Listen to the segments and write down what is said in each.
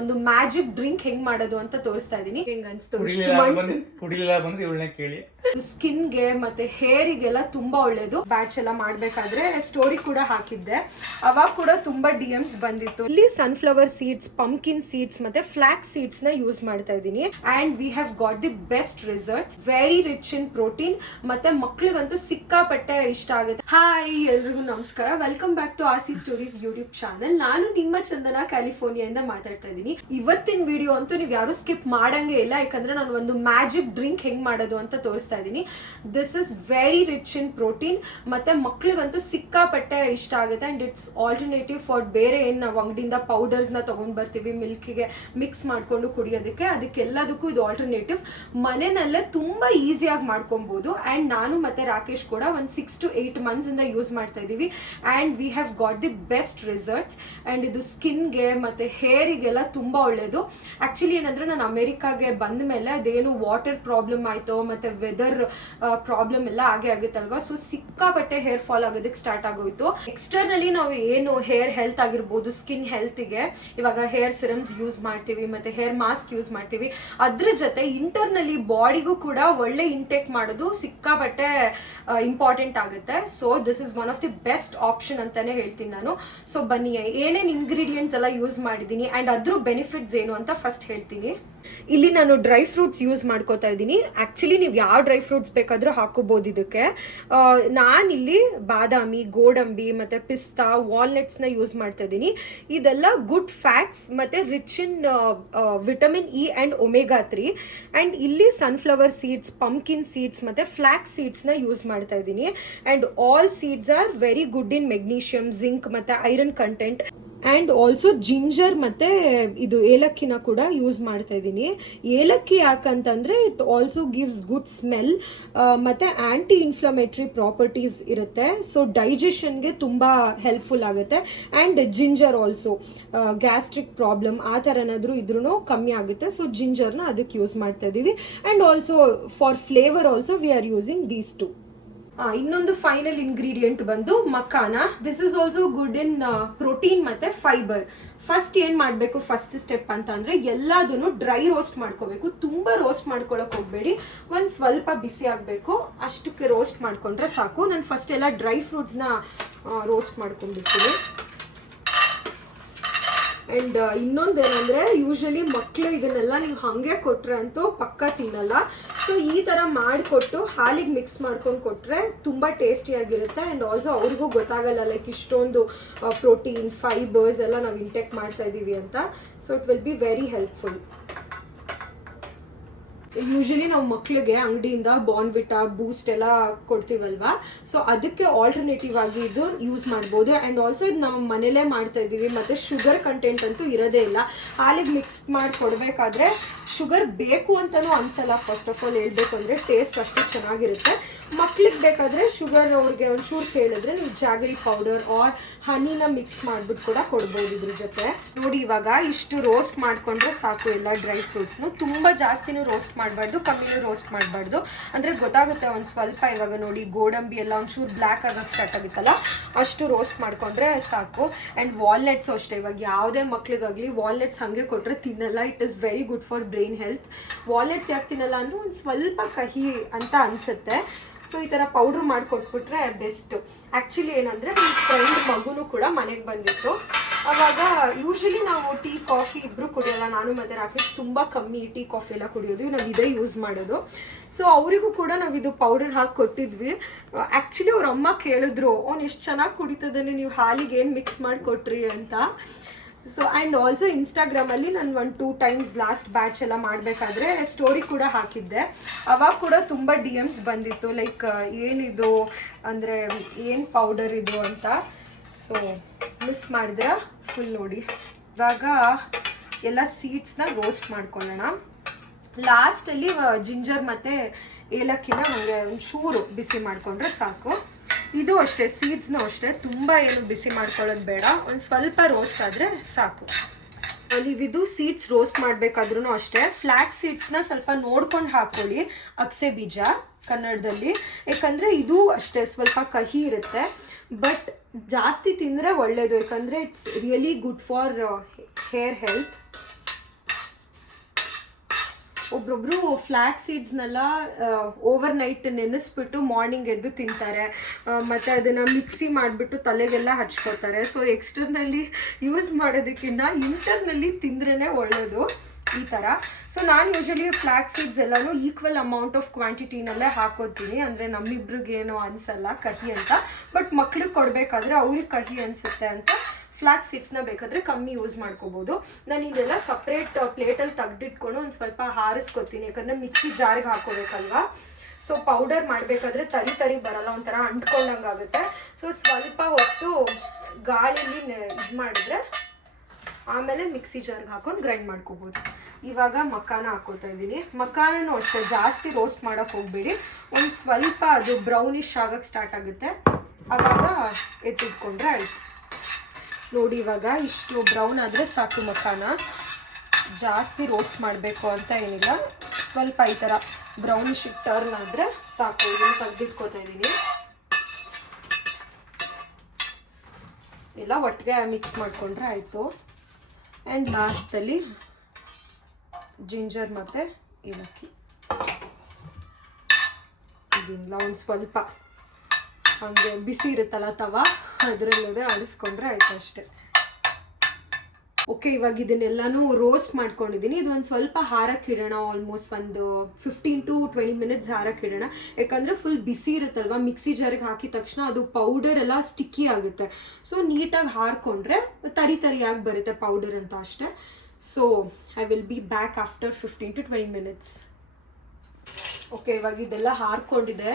ಒಂದು magic drink ಹೆಂಗ್ ಮಾಡೋದು ಅಂತ ತೋರಿಸ್ತಾ ಇದೀನಿ. ಹೆಂಗ್ ಅನ್ಸ್ತು? ಕುಡಿಲಿಲ್ಲ ಬಂದ್ರೆ ಇವಳನ್ನ ಕೇಳಿ. ಸ್ಕಿನ್ಗೆ ಮತ್ತೆ ಹೇರಿಗೆಲ್ಲ ತುಂಬಾ ಒಳ್ಳೇದು. ಬ್ಯಾಚ್ ಎಲ್ಲ ಮಾಡ್ಬೇಕಾದ್ರೆ ಸ್ಟೋರಿ ಕೂಡ ಹಾಕಿದ್ದೆ, ಅವಾಗ ಕೂಡ ತುಂಬಾ DMs ಬಂದಿತ್ತು. ಇಲ್ಲಿ ಸನ್ಫ್ಲವರ್ ಸೀಡ್ಸ್, ಪಂಪ್ಕಿನ್ ಸೀಡ್ಸ್ ಮತ್ತೆ ಫ್ಲಾಕ್ಸ್ ಸೀಡ್ಸ್ ನ ಯೂಸ್ ಮಾಡ್ತಾ ಇದೀನಿ. And we have got the best results. Very rich in protein, ಮತ್ತೆ ಮಕ್ಳಿಗಂತೂ ಸಿಕ್ಕಾಪಟ್ಟೆ ಇಷ್ಟ ಆಗುತ್ತೆ. ಹಾಯ್ ಎಲ್ರಿಗೂ ನಮಸ್ಕಾರ, welcome back to RC stories YouTube channel. ನಾನು ನಿಮ್ಮ ಚಂದನ ಕ್ಯಾಲಿಫೋರ್ನಿಯಾದಿಂದ ಮಾತಾಡ್ತಾ ಇದ್ದೀನಿ. ಇವತ್ತಿನ ವಿಡಿಯೋ ಅಂತೂ ನೀವು ಯಾರು ಸ್ಕಿಪ್ ಮಾಡಂಗೆ ಇಲ್ಲ, ಯಾಕಂದ್ರೆ ನಾನು ಒಂದು ಮ್ಯಾಜಿಕ್ ಡ್ರಿಂಕ್ ಹೆಂಗ್ ಮಾಡೋದು ಅಂತ ತೋರಿಸ್ತಾ ಇದ್ದೀನಿ. This is very rich in protein, ಮತ್ತೆ ಮಕ್ಳಿಗಂತೂ ಸಿಕ್ಕಾಪಟ್ಟೆ ಇಷ್ಟ ಆಗುತ್ತೆ. ಅಂಡ್ ಇಟ್ಸ್ ಆಲ್ಟರ್ನೇಟಿವ್ ಫಾರ್ ಬೇರೆ ಏನ್ ನಾವು ಅಂಗಡಿಯಿಂದ ಪೌಡರ್ಸ್ ನ ತಗೊಂಡ್ ಬರ್ತೀವಿ ಮಿಲ್ಕಿಗೆ ಮಿಕ್ಸ್ ಮಾಡ್ಕೊಂಡು ಕುಡಿಯೋದಕ್ಕೆ, ಅದಕ್ಕೆಲ್ಲದಕ್ಕೂ ಇದು ಆಲ್ಟರ್ನೇಟಿವ್. ಮನೆಯಲ್ಲೇ ತುಂಬಾ ಈಸಿಯಾಗಿ ಮಾಡ್ಕೊಬಹುದು. ಅಂಡ್ ನಾನು ಮತ್ತೆ ರಾಕೇಶ್ ಕೂಡ ಒಂದು 6 to 8 months ಇಂದ ಯೂಸ್ ಮಾಡ್ತಾ ಇದೀವಿ. And we have got the best results. And ಇದು ಸ್ಕಿನ್ಗೆ ಮತ್ತೆ ಹೇರಿಗೆಲ್ಲ ತುಂಬಾ ಒಳ್ಳೇದು. ಆಕ್ಚುಲಿ ಏನಂದ್ರೆ ನಾನು ಅಮೆರಿಕಾಗೆ ಬಂದ ಮೇಲೆ ಅದೇನು ವಾಟರ್ ಪ್ರಾಬ್ಲಮ್ ಆಯ್ತು, ಮತ್ತೆ ವೆದರ್ ಪ್ರಾಬ್ಲಮ್ ಎಲ್ಲ ಆಗುತ್ತಲ್ವಾ, ಸೊ ಸಿಕ್ಕಾಪಟ್ಟೆ ಹೇರ್ ಫಾಲ್ ಆಗೋದಕ್ಕೆ ಸ್ಟಾರ್ಟ್ ಆಗೋಯ್ತು. ಎಕ್ಸ್ಟರ್ನಲಿ ನಾವು ಏನು ಹೇರ್ ಹೆಲ್ತ್ ಆಗಿರ್ಬೋದು, ಸ್ಕಿನ್ ಹೆಲ್ತ್ಗೆ ಇವಾಗ ಹೇರ್ ಸಿರಮ್ಸ್ ಯೂಸ್ ಮಾಡ್ತೀವಿ, ಮತ್ತೆ ಹೇರ್ ಮಾಸ್ಕ್ ಯೂಸ್ ಮಾಡ್ತೀವಿ. ಅದ್ರ ಜೊತೆ ಇಂಟರ್ನಲಿ ಬಾಡಿಗೂ ಕೂಡ ಒಳ್ಳೆ ಇಂಟೇಕ್ ಮಾಡೋದು ಸಿಕ್ಕಾಪಟ್ಟೆ ಇಂಪಾರ್ಟೆಂಟ್ ಆಗುತ್ತೆ. So this is one of the best option ಅಂತಾನೆ ಹೇಳ್ತೀನಿ ನಾನು. ಸೊ ಬನ್ನಿ ಏನೇನು ಇಂಗ್ರೀಡಿಯೆಂಟ್ಸ್ ಎಲ್ಲ ಯೂಸ್ ಮಾಡಿದ್ದೀನಿ ಅಂಡ್ ಅದ್ರ ಬೆನಿಫಿಟ್ಸ್ ಏನು ಅಂತ ಫಸ್ಟ್ ಹೇಳ್ತೀನಿ. ಇಲ್ಲಿ ನಾನು ಡ್ರೈ ಫ್ರೂಟ್ಸ್ ಯೂಸ್ ಮಾಡ್ಕೋತಾ ಇದ್ದೀನಿ. ಆಕ್ಚುಲಿ ನೀವು ಯಾವ ಡ್ರೈ ಫ್ರೂಟ್ಸ್ ಬೇಕಾದ್ರೂ ಹಾಕೋಬಹುದು ಇದಕ್ಕೆ. ನಾನಿಲ್ಲಿ ಬಾದಾಮಿ, ಗೋಡಂಬಿ ಮತ್ತೆ ಪಿಸ್ತಾ, ವಾಲ್ನಟ್ಸ್ ನ ಯೂಸ್ ಮಾಡ್ತಾ ಇದ್ದೀನಿ. ಇದೆಲ್ಲ ಗುಡ್ ಫ್ಯಾಟ್ಸ್ ಮತ್ತೆ rich in vitamin E and omega 3. And ಇಲ್ಲಿ ಸನ್ಫ್ಲವರ್ ಸೀಡ್ಸ್, ಪಂಪ್ಕಿನ್ ಸೀಡ್ಸ್ ಮತ್ತೆ ಫ್ಲಾಕ್ಸ್ ಸೀಡ್ಸ್ ನ ಯೂಸ್ ಮಾಡ್ತಾ ಇದ್ದೀನಿ. And all seeds are very good in magnesium, zinc ಮತ್ತೆ iron content. And also ginger ಮತ್ತು ಇದು ಏಲಕ್ಕಿನ ಕೂಡ ಯೂಸ್ ಮಾಡ್ತಾ ಇದ್ದೀನಿ. ಏಲಕ್ಕಿ ಯಾಕಂತಂದರೆ it also gives good smell ಮತ್ತು ಆ್ಯಂಟಿ ಇನ್ಫ್ಲಮೇಟ್ರಿ ಪ್ರಾಪರ್ಟೀಸ್ ಇರುತ್ತೆ. ಸೊ ಡೈಜೆಷನ್ಗೆ ತುಂಬ ಹೆಲ್ಪ್ಫುಲ್ ಆಗುತ್ತೆ. And ginger also gastric problem ಆ ಥರ ಏನಾದರೂ ಇದ್ರೂ ಕಮ್ಮಿ ಆಗುತ್ತೆ. ಸೊ ಜಿಂಜರ್ನ ಅದಕ್ಕೆ ಯೂಸ್ ಮಾಡ್ತಾ ಇದ್ದೀವಿ. And also for flavour also we are using these two. ಇನ್ನೊಂದು ಫೈನಲ್ ಇಂಗ್ರೀಡಿಯೆಂಟ್ ಬಂದು makhana. This is also good in protein ಮತ್ತೆ ಫೈಬರ್. ಫಸ್ಟ್ ಏನ್ ಮಾಡಬೇಕು, ಫಸ್ಟ್ ಸ್ಟೆಪ್ ಅಂತ ಅಂದ್ರೆ ಎಲ್ಲದನ್ನು ಡ್ರೈ ರೋಸ್ಟ್ ಮಾಡ್ಕೋಬೇಕು. ತುಂಬಾ ರೋಸ್ಟ್ ಮಾಡ್ಕೊಳಕ್ ಹೋಗ್ಬೇಡಿ, ಒಂದ್ ಸ್ವಲ್ಪ ಬಿಸಿ ಆಗ್ಬೇಕು ಅಷ್ಟಕ್ಕೆ ರೋಸ್ಟ್ ಮಾಡ್ಕೊಂಡ್ರೆ ಸಾಕು. ನಾನು ಫಸ್ಟ್ ಎಲ್ಲ ಡ್ರೈ ಫ್ರೂಟ್ಸ್ನ ರೋಸ್ಟ್ ಮಾಡ್ಕೊಂಡ್ಬಿಡ್ತೀನಿ. ಅಂಡ್ ಇನ್ನೊಂದೇನಂದ್ರೆ ಯೂಶಲಿ ಮಕ್ಕಳು ಇದನ್ನೆಲ್ಲ ನೀವು ಹಾಗೆ ಕೊಟ್ರೆ ಅಂತೂ ಪಕ್ಕ ತಿನ್ನಲ್ಲ. ಸೊ ಈ ಥರ ಮಾಡಿಕೊಟ್ಟು ಹಾಲಿಗೆ ಮಿಕ್ಸ್ ಮಾಡ್ಕೊಂಡು ಕೊಟ್ಟರೆ ತುಂಬ ಟೇಸ್ಟಿಯಾಗಿರುತ್ತೆ. ಆ್ಯಂಡ್ ಆಲ್ಸೋ ಅವ್ರಿಗೂ ಗೊತ್ತಾಗಲ್ಲ ಲೈಕ್ ಇಷ್ಟೊಂದು ಪ್ರೋಟೀನ್, ಫೈಬರ್ಸ್ ಎಲ್ಲ ನಾವು ಇಂಟೇಕ್ ಮಾಡ್ತಾ ಇದ್ದೀವಿ ಅಂತ. So it will be very helpful. Usually ನಾವು ಮಕ್ಳಿಗೆ ಅಂಗಡಿಯಿಂದ ಬಾರ್ನ್ವಿಟಾ, ಬೂಸ್ಟ್ ಎಲ್ಲ ಕೊಡ್ತೀವಲ್ವಾ, ಸೊ ಅದಕ್ಕೆ ಆಲ್ಟರ್ನೇಟಿವ್ ಆಗಿ ಇದು ಯೂಸ್ ಮಾಡ್ಬೋದು. ಆ್ಯಂಡ್ ಆಲ್ಸೋ ಇದು ನಾವು ಮನೇಲೇ ಮಾಡ್ತಾ ಇದ್ದೀವಿ, ಮತ್ತು ಶುಗರ್ ಕಂಟೆಂಟ್ ಅಂತೂ ಇರೋದೇ ಇಲ್ಲ. ಹಾಲಿಗೆ ಮಿಕ್ಸ್ ಮಾಡಿ ಕೊಡಬೇಕಾದ್ರೆ ಶುಗರ್ ಬೇಕು ಅಂತಲೂ ಅನಿಸಲ್ಲ. ಫಸ್ಟ್ ಆಫ್ ಆಲ್ ಹೇಳ್ಬೇಕು ಅಂದರೆ ಟೇಸ್ಟ್ ಅಷ್ಟು ಚೆನ್ನಾಗಿರುತ್ತೆ. ಮಕ್ಳಿಗೆ ಬೇಕಾದರೆ ಶುಗರ್ ಅವ್ರಿಗೆ ಒಂಚೂರು ಕೇಳಿದ್ರೆ ನೀವು ಜಾಗರಿ ಪೌಡರ್ ಆರ್ ಹನಿನ ಮಿಕ್ಸ್ ಮಾಡಿಬಿಟ್ಟು ಕೂಡ ಕೊಡ್ಬೋದು ಇದ್ರ ಜೊತೆ. ನೋಡಿ ಇವಾಗ ಇಷ್ಟು ರೋಸ್ಟ್ ಮಾಡಿಕೊಂಡ್ರೆ ಸಾಕು ಎಲ್ಲ ಡ್ರೈ ಫ್ರೂಟ್ಸ್ನು. ತುಂಬ ಜಾಸ್ತಿನೂ ರೋಸ್ಟ್ ಮಾಡಬಾರ್ದು, ಕಮ್ಮಿನೂ ರೋಸ್ಟ್ ಮಾಡಬಾರ್ದು. ಅಂದರೆ ಗೊತ್ತಾಗುತ್ತೆ ಒಂದು ಸ್ವಲ್ಪ. ಇವಾಗ ನೋಡಿ ಗೋಡಂಬಿ ಎಲ್ಲ ಒಂಚೂರು ಬ್ಲ್ಯಾಕ್ ಆಗೋಕ್ಕೆ ಸ್ಟಾರ್ಟ್ ಆಗುತ್ತಲ್ಲ, ಅಷ್ಟು ರೋಸ್ಟ್ ಮಾಡಿಕೊಂಡ್ರೆ ಸಾಕು. ಆ್ಯಂಡ್ ವಾಲ್ನಟ್ಸು ಅಷ್ಟೇ. ಇವಾಗ ಯಾವುದೇ ಮಕ್ಳಿಗಾಗಲಿ ವಾಲ್ನಟ್ಸ್ ಹಾಗೆ ಕೊಟ್ಟರೆ ತಿನ್ನಲ್ಲ. It is very good for brain health. Walnuts ಯಾಕೆ ತಿನ್ನಲ್ಲ ಅಂದರೆ ಒಂದು ಸ್ವಲ್ಪ ಕಹಿ ಅಂತ ಅನಿಸುತ್ತೆ. ಸೊ ಈ ಥರ ಪೌಡ್ರ್ ಮಾಡಿಕೊಟ್ಬಿಟ್ರೆ ಬೆಸ್ಟ್. ಆ್ಯಕ್ಚುಲಿ ಏನಂದರೆ ನನ್ನ ಫ್ರೆಂಡ್ ಮಗುನೂ ಕೂಡ ಮನೆಗೆ ಬಂದಿತ್ತು. ಆವಾಗ ಯೂಶಲಿ ನಾವು ಟೀ, ಕಾಫಿ ಇಬ್ಬರು ಕುಡಿಯೋಲ್ಲ. ನಾನು ಮತ್ತು ರಾಕೇಶ್ ತುಂಬ ಕಮ್ಮಿ ಟೀ, ಕಾಫಿ ಎಲ್ಲ ಕುಡಿಯೋದು, ನಾವು ಇದೇ ಯೂಸ್ ಮಾಡೋದು. ಸೊ ಅವರಿಗೂ ಕೂಡ ನಾವು ಇದು ಪೌಡರ್ ಹಾಕಿ ಕೊಟ್ಟಿದ್ವಿ. ಆ್ಯಕ್ಚುಲಿ ಅವ್ರ ಅಮ್ಮ ಕೇಳಿದ್ರು, ಅವ್ನು ಎಷ್ಟು ಚೆನ್ನಾಗಿ ಕುಡಿತದಾನೆ, ನೀವು ಹಾಲಿಗೆ ಏನು ಮಿಕ್ಸ್ ಮಾಡಿಕೊಟ್ರಿ ಅಂತ. ಸೊ ಆ್ಯಂಡ್ ಆಲ್ಸೋ ಇನ್ಸ್ಟಾಗ್ರಾಮಲ್ಲಿ ನಾನು 1-2 times ಲಾಸ್ಟ್ ಬ್ಯಾಚ್ ಎಲ್ಲ ಮಾಡಬೇಕಾದ್ರೆ ಸ್ಟೋರಿ ಕೂಡ ಹಾಕಿದ್ದೆ. ಅವಾಗ ಕೂಡ ತುಂಬ DMs ಬಂದಿತ್ತು, ಲೈಕ್ ಏನಿದು ಅಂದರೆ ಏನು ಪೌಡರ್ ಇದು ಅಂತ. ಸೊ ಮಿಸ್ ಮಾಡಿದ್ರೆ ಫುಲ್ ನೋಡಿ. ಇವಾಗ ಎಲ್ಲ ಸೀಡ್ಸ್ನ ರೋಸ್ಟ್ ಮಾಡ್ಕೊಳ್ಳೋಣ. ಲಾಸ್ಟಲ್ಲಿ ಜಿಂಜರ್ ಮತ್ತು ಏಲಕ್ಕಿನ ಹಾಗೆ ಒಂಚೂರು ಬಿಸಿ ಮಾಡಿಕೊಂಡ್ರೆ ಸಾಕು. ಇದು ಅಷ್ಟೇ, ಸೀಡ್ಸ್ನೂ ಅಷ್ಟೇ, ತುಂಬ ಏನು ಬಿಸಿ ಮಾಡ್ಕೊಳ್ಳೋದು ಬೇಡ, ಒಂದು ಸ್ವಲ್ಪ ರೋಸ್ಟ್ ಆದರೆ ಸಾಕು. ನೀವಿದು ಸೀಡ್ಸ್ ರೋಸ್ಟ್ ಮಾಡಬೇಕಾದ್ರೂ ಅಷ್ಟೇ ಫ್ಲ್ಯಾಕ್ಸ್ ಸೀಡ್ಸ್ನ ಸ್ವಲ್ಪ ನೋಡ್ಕೊಂಡು ಹಾಕ್ಕೊಳ್ಳಿ, ಅಗಸೆ ಬೀಜ ಕನ್ನಡದಲ್ಲಿ. ಯಾಕಂದರೆ ಇದು ಅಷ್ಟೇ ಸ್ವಲ್ಪ ಕಹಿ ಇರುತ್ತೆ, ಬಟ್ ಜಾಸ್ತಿ ತಿಂದರೆ ಒಳ್ಳೆಯದು. ಯಾಕಂದರೆ it's really good for hair health. ಒಬ್ರೊಬ್ರು ಫ್ಲಾಕ್ ಸೀಡ್ಸ್ನೆಲ್ಲ ಓವರ್ ನೈಟ್ ನೆನೆಸ್ಬಿಟ್ಟು ಮಾರ್ನಿಂಗ್ ಎದ್ದು ತಿಂತಾರೆ, ಮತ್ತು ಅದನ್ನು ಮಿಕ್ಸಿ ಮಾಡಿಬಿಟ್ಟು ತಲೆಗೆಲ್ಲ ಹಚ್ಕೋತಾರೆ. ಸೊ ಎಕ್ಸ್ಟರ್ನಲ್ಲಿ ಯೂಸ್ ಮಾಡೋದಕ್ಕಿಂತ ಇಂಟರ್ನಲ್ಲಿ ತಿಂದ್ರೇ ಒಳ್ಳೆಯದು ಈ ಥರ. ಸೊ ನಾನು ಯೂಶಲಿ ಫ್ಲಾಕ್ ಸೀಡ್ಸ್ ಎಲ್ಲನೂ ಈಕ್ವಲ್ ಅಮೌಂಟ್ ಆಫ್ ಕ್ವಾಂಟಿಟಿನಲ್ಲೇ ಹಾಕೋತೀನಿ, ಅಂದರೆ ನಮ್ಮಿಬ್ರಿಗೇನೋ ಅನಿಸಲ್ಲ ಕಹಿ ಅಂತ. ಬಟ್ ಮಕ್ಳಿಗೆ ಕೊಡಬೇಕಾದ್ರೆ ಅವ್ರಿಗೆ ಕಹಿ ಅನಿಸುತ್ತೆ ಅಂತ ಫ್ಲಾಕ್ ಸೀಡ್ಸ್ನ ಬೇಕಾದರೆ ಕಮ್ಮಿ ಯೂಸ್ ಮಾಡ್ಕೋಬೋದು. ನಾನು ಇದೆಲ್ಲ ಸಪ್ರೇಟ್ ಪ್ಲೇಟಲ್ಲಿ ತೆಗೆದಿಟ್ಕೊಂಡು ಒಂದು ಸ್ವಲ್ಪ ಹಾರಿಸ್ಕೊತೀನಿ, ಯಾಕಂದರೆ ಮಿಕ್ಸಿ ಜಾರಿಗೆ ಹಾಕೋಬೇಕಲ್ವಾ. ಸೊ ಪೌಡರ್ ಮಾಡಬೇಕಾದ್ರೆ ತರಿ ತರಿ ಬರಲ್ಲ, ಒಂಥರ ಅಂಟ್ಕೊಂಡಂಗೆ ಆಗುತ್ತೆ. ಸೊ ಸ್ವಲ್ಪ ಹೊತ್ತು ಗಾಳಿಲಿ ಇದು ಮಾಡಿದ್ರೆ ಆಮೇಲೆ ಮಿಕ್ಸಿ ಜಾರ್ಗೆ ಹಾಕೊಂಡು ಗ್ರೈಂಡ್ ಮಾಡ್ಕೋಬೋದು. ಇವಾಗ ಮಕ್ಕಾನ ಹಾಕೋತಾ ಇದ್ದೀನಿ. ಮಕ್ಕಾನೂ ಅಷ್ಟೇ ಜಾಸ್ತಿ ರೋಸ್ಟ್ ಮಾಡೋಕ್ಕೆ ಹೋಗ್ಬೇಡಿ, ಒಂದು ಸ್ವಲ್ಪ ಅದು ಬ್ರೌನಿಶ್ ಆಗಕ್ಕೆ ಸ್ಟಾರ್ಟ್ ಆಗುತ್ತೆ, ಆವಾಗ ಎತ್ತಿಟ್ಕೊಂಡ್ರೆ ಆಯಿತು. ನೋಡಿ ಇವಾಗ ಇಷ್ಟು ಬ್ರೌನ್ ಆದರೆ ಸಾಕು. ಮಕ್ಕಾನ ಜಾಸ್ತಿ ರೋಸ್ಟ್ ಮಾಡಬೇಕು ಅಂತ ಏನಿಲ್ಲ, ಸ್ವಲ್ಪ ಈ ಥರ ಬ್ರೌನಿಶ್ ಟರ್ನ್ ಆದರೆ ಸಾಕು. ಇದನ್ನು ತೆಗೆದಿಟ್ಕೋತಾ ಇದ್ದೀನಿ. ಎಲ್ಲ ಒಟ್ಟಿಗೆ ಮಿಕ್ಸ್ ಮಾಡಿಕೊಂಡ್ರೆ ಆಯಿತು. ಆ್ಯಂಡ್ ಲಾಸ್ಟಲ್ಲಿ ಜಿಂಜರ್ ಮತ್ತು ಏಲಕ್ಕಿ ಇದನ್ನೆಲ್ಲ ಒಂದು ಸ್ವಲ್ಪ ಹಾಗೆ ಬಿಸಿ ಇರುತ್ತಲ್ಲ ತವಾ, ಅದರಲ್ಲೇ ಆಡಿಸ್ಕೊಂಡ್ರೆ ಆಯಿತು ಅಷ್ಟೆ. ಓಕೆ, ಇವಾಗ ಇದನ್ನೆಲ್ಲನೂ ರೋಸ್ಟ್ ಮಾಡ್ಕೊಂಡಿದ್ದೀನಿ. ಇದು ಒಂದು ಸ್ವಲ್ಪ ಹಾರಕ್ಕೆ ಇಡೋಣ, ಆಲ್ಮೋಸ್ಟ್ ಒಂದು 15 to 20 ಮಿನಿಟ್ಸ್ ಹಾರಕ್ಕೆ ಇಡೋಣ. ಯಾಕಂದರೆ ಫುಲ್ ಬಿಸಿ ಇರುತ್ತಲ್ವ, ಮಿಕ್ಸಿ ಜಾರಿಗೆ ಹಾಕಿದ ತಕ್ಷಣ ಅದು ಪೌಡರ್ ಎಲ್ಲ ಸ್ಟಿಕ್ಕಿ ಆಗುತ್ತೆ. ಸೊ ನೀಟಾಗಿ ಹಾರಿಕೊಂಡ್ರೆ ತರಿ ತರಿಯಾಗಿ ಬರುತ್ತೆ ಪೌಡರ್ ಅಂತ ಅಷ್ಟೇ. So I will be back after 15 to 20 minutes. Okay, ಇವಾಗ ಇದೆಲ್ಲ ಹಾರ್ಕೊಂಡಿದೆ,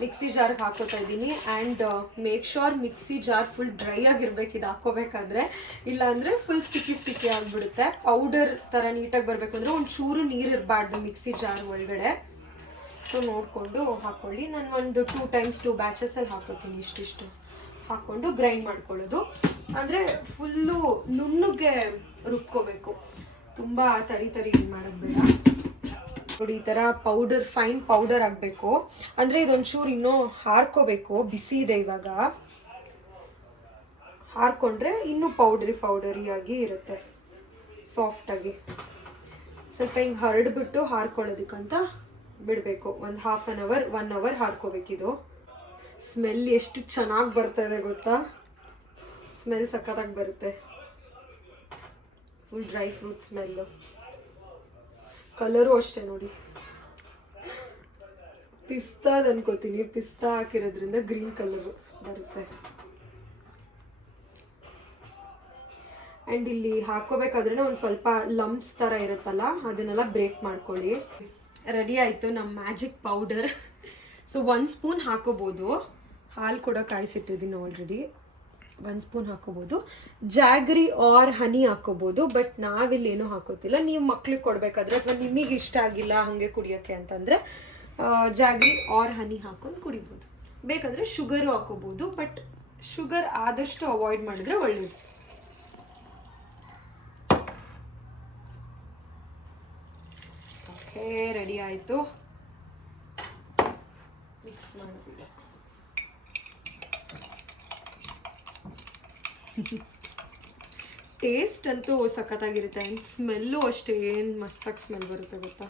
ಮಿಕ್ಸಿ ಜಾರ್ಗೆ ಹಾಕೋತಾ ಇದ್ದೀನಿ. And make sure mixie jar full dry ಆಗಿರ್ಬೇಕು ಇದು ಹಾಕೋಬೇಕಾದ್ರೆ, ಇಲ್ಲಾಂದರೆ ಫುಲ್ ಸ್ಟಿಕ್ಕಿ ಆಗಿಬಿಡುತ್ತೆ. ಪೌಡರ್ ಥರ ನೀಟಾಗಿ ಬರಬೇಕು ಅಂದರೆ ಒಂದು ಚೂರು ನೀರು ಇರಬಾರ್ದು ಮಿಕ್ಸಿ ಜಾರ್ ಒಳಗಡೆ. ಸೊ ನೋಡಿಕೊಂಡು ಹಾಕ್ಕೊಳ್ಳಿ. ನಾನು ಒಂದು 2 times 2 ಬ್ಯಾಚಸಲ್ಲಿ ಹಾಕೋತೀನಿ, ಇಷ್ಟಿಷ್ಟು ಹಾಕ್ಕೊಂಡು ಗ್ರೈಂಡ್ ಮಾಡ್ಕೊಳ್ಳೋದು. ಅಂದರೆ ಫುಲ್ಲು ನುಣ್ಣಗೆ ರುಬ್ಕೋಬೇಕು, ತುಂಬ ತರಿ ಇದು ಮಾಡೋದು ಬೇಡ. ನೋಡಿ ಈ ಥರ ಪೌಡರ್, ಫೈನ್ ಪೌಡರ್ ಆಗಬೇಕು. ಅಂದರೆ ಇದೊಂಚೂರು ಇನ್ನೂ ಹಾರ್ಕೋಬೇಕು, ಬಿಸಿ ಇದೆ ಇವಾಗ. ಹಾರ್ಕೊಂಡ್ರೆ ಇನ್ನೂ ಪೌಡರಿಯಾಗಿ ಇರುತ್ತೆ, ಸಾಫ್ಟಾಗಿ. ಸ್ವಲ್ಪ ಹಿಂಗೆ ಹರಡ್ಬಿಟ್ಟು ಹಾರ್ಕೊಳ್ಳೋದಕ್ಕಂತ ಬಿಡಬೇಕು. ಒಂದು 1 hour ಹಾರ್ಕೋಬೇಕಿದು. ಸ್ಮೆಲ್ ಎಷ್ಟು ಚೆನ್ನಾಗಿ ಬರ್ತಾ ಇದೆ ಗೊತ್ತಾ, ಸ್ಮೆಲ್ ಸಖತ್ತಾಗಿ ಬರುತ್ತೆ. Full dry fruit smell. Colour ಅಷ್ಟೇ ನೋಡಿ, ಪಿಸ್ತಾದ ಅನ್ಕೋತೀನಿ, ಪಿಸ್ತಾ ಹಾಕಿರೋದ್ರಿಂದ ಗ್ರೀನ್ ಕಲರು ಬರುತ್ತೆ. ಆ್ಯಂಡ್ ಇಲ್ಲಿ ಹಾಕೋಬೇಕಾದ್ರೆ ಒಂದು ಸ್ವಲ್ಪ ಲಂಪ್ಸ್ ಥರ ಇರುತ್ತಲ್ಲ, ಅದನ್ನೆಲ್ಲ ಬ್ರೇಕ್ ಮಾಡ್ಕೊಳ್ಳಿ. ರೆಡಿ ಆಯಿತು ನಮ್ಮ ಮ್ಯಾಜಿಕ್ ಪೌಡರ್. ಸೊ 1 ಸ್ಪೂನ್ ಹಾಕೋಬೋದು, ಹಾಲು ಕೂಡ ಕಾಯಿಸಿಟ್ಟಿದ್ದೀನಿ ಆಲ್ರೆಡಿ. 1 ಸ್ಪೂನ್ ಹಾಕೋಬೋದು. ಜಾಗ್ರಿ ಆರ್ ಹನಿ ಹಾಕೋಬೋದು, ಬಟ್ ನಾವಿಲ್ಲಿ ಏನೂ ಹಾಕೋತಿಲ್ಲ. ನೀವು ಮಕ್ಳಿಗೆ ಕೊಡಬೇಕಾದ್ರೆ ಅಥವಾ ನಿಮಗೆ ಇಷ್ಟ ಆಗಿಲ್ಲ ಹಾಗೆ ಕುಡಿಯೋಕ್ಕೆ ಅಂತಂದರೆ ಜಾಗ್ರಿ ಆರ್ ಹನಿ ಹಾಕೊಂಡು ಕುಡಿಬೋದು. ಬೇಕಾದರೆ ಶುಗರು ಹಾಕೋಬೋದು, ಬಟ್ ಶುಗರ್ ಆದಷ್ಟು ಅವಾಯ್ಡ್ ಮಾಡಿದ್ರೆ ಒಳ್ಳೆಯದು. ಓಕೆ, ರೆಡಿ ಆಯಿತು. ಮಿಕ್ಸ್ ಮಾಡೋದಿಲ್ಲ. ಟೇಸ್ಟ್ ಅಂತೂ ಸಖತ್ತಾಗಿರುತ್ತೆ, ಆ್ಯಂಡ್ ಸ್ಮೆಲ್ಲು ಅಷ್ಟೇ ಏನು ಮಸ್ತಾಗಿ ಸ್ಮೆಲ್ ಬರುತ್ತೆ ಗೊತ್ತಾ.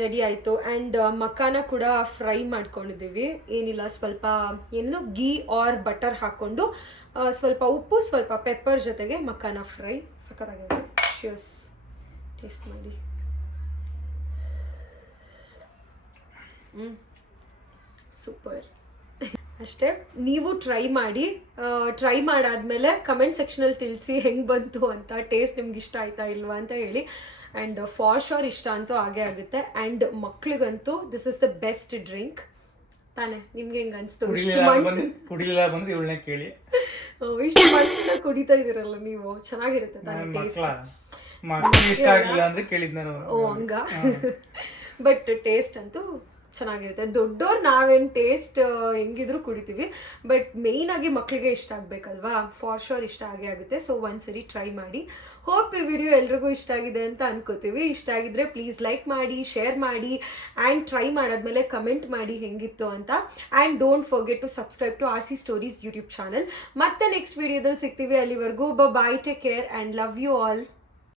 ರೆಡಿ ಆಯಿತು. ಆ್ಯಂಡ್ ಮಕ್ಕಾನ ಕೂಡ ಫ್ರೈ ಮಾಡ್ಕೊಂಡಿದ್ದೀವಿ. ಏನಿಲ್ಲ, ಸ್ವಲ್ಪ ಏನು ಗೀ ಆರ್ ಬಟರ್ ಹಾಕ್ಕೊಂಡು ಸ್ವಲ್ಪ ಉಪ್ಪು ಸ್ವಲ್ಪ ಪೆಪ್ಪರ್ ಜೊತೆಗೆ ಮಕ್ಕಾನ ಫ್ರೈ ಸಖತ್ತಾಗಿರುತ್ತೆ. ಶಿಯರ್ಸ್, ಟೇಸ್ಟ್ ಮಾಡಿ. ಸೂಪರ್. ಅಷ್ಟೇ, ನೀವು ಟ್ರೈ ಮಾಡಾದ್ಮೇಲೆ ಕಮೆಂಟ್ ಸೆಕ್ಷನಲ್ಲಿ ತಿಳಿಸಿ ಹೆಂಗೆ ಬಂತು ಅಂತ, ಟೇಸ್ಟ್ ನಿಮ್ಗೆ ಇಷ್ಟ ಆಯ್ತಾ ಇಲ್ವಾ ಅಂತ ಹೇಳಿ. ಆ್ಯಂಡ್ ಫಾರ್ ಶೋರ್ ಇಷ್ಟ ಅಂತೂ ಆಗೇ ಆಗುತ್ತೆ. ಆ್ಯಂಡ್ ಮಕ್ಳಿಗಂತೂ this is the best drink ತಾನೆ. ನಿಮ್ಗೆ ಹೆಂಗೆ ಅನಿಸ್ತು? ಕುಡಿಲಿಲ್ಲ ಬಂದ್ರೆ ಇವಳನ್ನ ಕೇಳಿ. ಇಷ್ಟು ಮನ್ಸಿಂದ ಕುಡಿತಾ ಇದ್ದೀರಲ್ಲ ನೀವು, ಚೆನ್ನಾಗಿರುತ್ತೆ ತಾನೆ ಟೇಸ್ಟ್. ಇಷ್ಟ ಆಗಿಲ್ಲ ಅಂದ್ರೆ ಕೇಳಿದ್ ನಾನು. ಓ ಹಂಗ. ಬಟ್ ಟೇಸ್ಟ್ ಅಂತೂ ಚೆನ್ನಾಗಿರುತ್ತೆ. ದೊಡ್ಡೋರು ನಾವೇನು ಟೇಸ್ಟ್ ಹೆಂಗಿದ್ರು ಕುಡಿತೀವಿ, ಬಟ್ ಮೇಯ್ನಾಗಿ ಮಕ್ಕಳಿಗೆ ಇಷ್ಟ ಆಗಬೇಕಲ್ವಾ, ಫಾರ್ ಶೋರ್ ಇಷ್ಟ ಆಗೇ ಆಗುತ್ತೆ. ಸೊ ಒಂದ್ಸರಿ ಟ್ರೈ ಮಾಡಿ. ಹೋಪ್ ಈ ವಿಡಿಯೋ ಎಲ್ರಿಗೂ ಇಷ್ಟ ಆಗಿದೆ ಅಂತ ಅನ್ಕೋತೀವಿ. ಇಷ್ಟ ಆಗಿದ್ರೆ ಪ್ಲೀಸ್ ಲೈಕ್ ಮಾಡಿ, ಶೇರ್ ಮಾಡಿ, ಆ್ಯಂಡ್ ಟ್ರೈ ಮಾಡಾದ್ಮೇಲೆ ಕಮೆಂಟ್ ಮಾಡಿ ಹೆಂಗಿತ್ತು ಅಂತ. And don't forget to subscribe to RC Stories YouTube channel. ಮತ್ತೆ ನೆಕ್ಸ್ಟ್ ವಿಡಿಯೋದಲ್ಲಿ ಸಿಗ್ತೀವಿ. ಅಲ್ಲಿವರೆಗೂ bye, take care and love you all.